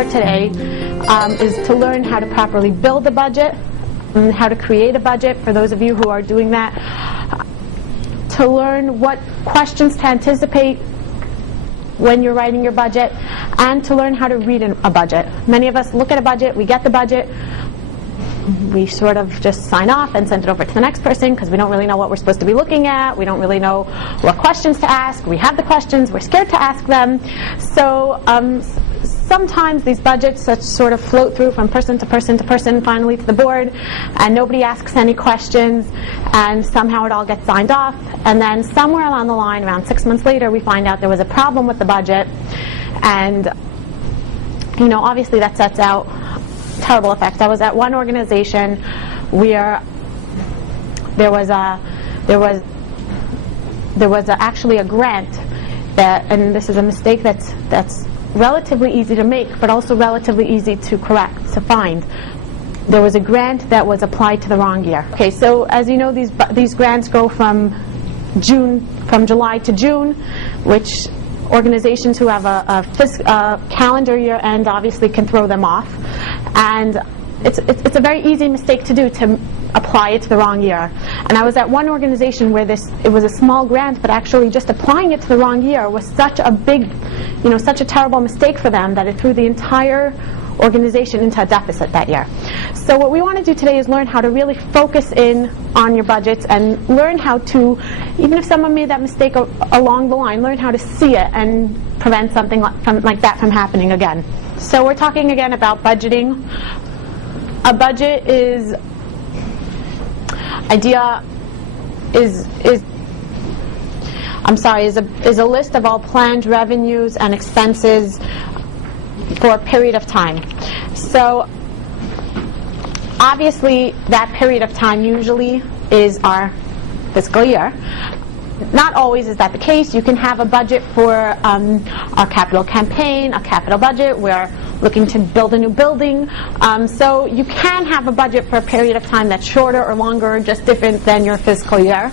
cover today is to learn how to properly build a budget, and how to create a budget for those of you who are doing that, to learn what questions to anticipate when you're writing your budget, and to learn how to read a budget. Many of us look at a budget, we get the budget, we sort of just sign off and send it over to the next person because we don't really know what we're supposed to be looking at, we don't really know what questions to ask, we have the questions, we're scared to ask them. So sometimes these budgets sort of float through from person to person to person, finally to the board, and nobody asks any questions, and somehow it all gets signed off, and then somewhere along the line, around 6 months later, we find out there was a problem with the budget, and obviously that sets out terrible effects. I was at one organization where there was actually a grant that, and this is a mistake that's relatively easy to make, but also relatively easy to correct, to find. There was a grant that was applied to the wrong year. Okay, so as you know, these grants go from July to June, which organizations who have a calendar year end obviously can throw them off, and it's a very easy mistake to do, to apply it to the wrong year. And I was at one organization where it was a small grant, but actually just applying it to the wrong year was such a big, such a terrible mistake for them that it threw the entire organization into a deficit that year. So what we want to do today is learn how to really focus in on your budgets and learn how to, even if someone made that mistake along the line, learn how to see it and prevent something like that from happening again. So we're talking again about budgeting. A budget is a list of all planned revenues and expenses for a period of time. So obviously that period of time usually is our fiscal year. Not always is that the case. You can have a budget for our capital campaign, a capital budget. We're looking to build a new building. So you can have a budget for a period of time that's shorter or longer, or just different than your fiscal year.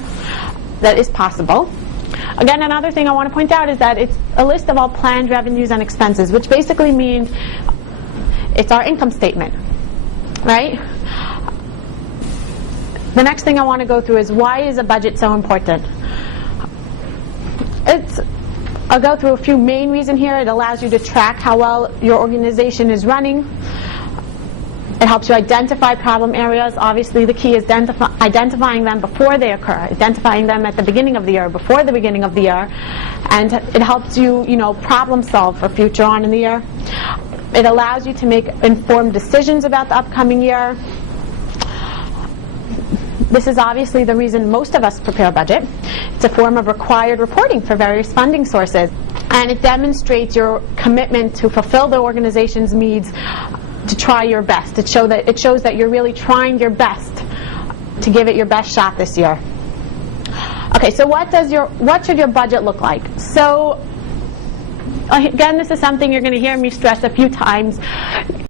That is possible. Again, another thing I want to point out is that it's a list of all planned revenues and expenses, which basically means it's our income statement, right? The next thing I want to go through is, why is a budget so important? I'll go through a few main reasons here. It allows you to track how well your organization is running. It helps you identify problem areas. Obviously, the key is identifying them before they occur, identifying them at the beginning of the year, before the beginning of the year, and it helps you, problem solve for future on in the year. It allows you to make informed decisions about the upcoming year. This is obviously the reason most of us prepare a budget. It's a form of required reporting for various funding sources, and it demonstrates your commitment to fulfill the organization's needs, to try your best. It shows that you're really trying your best to give it your best shot this year. Okay, so what should your budget look like? So again, this is something you're going to hear me stress a few times.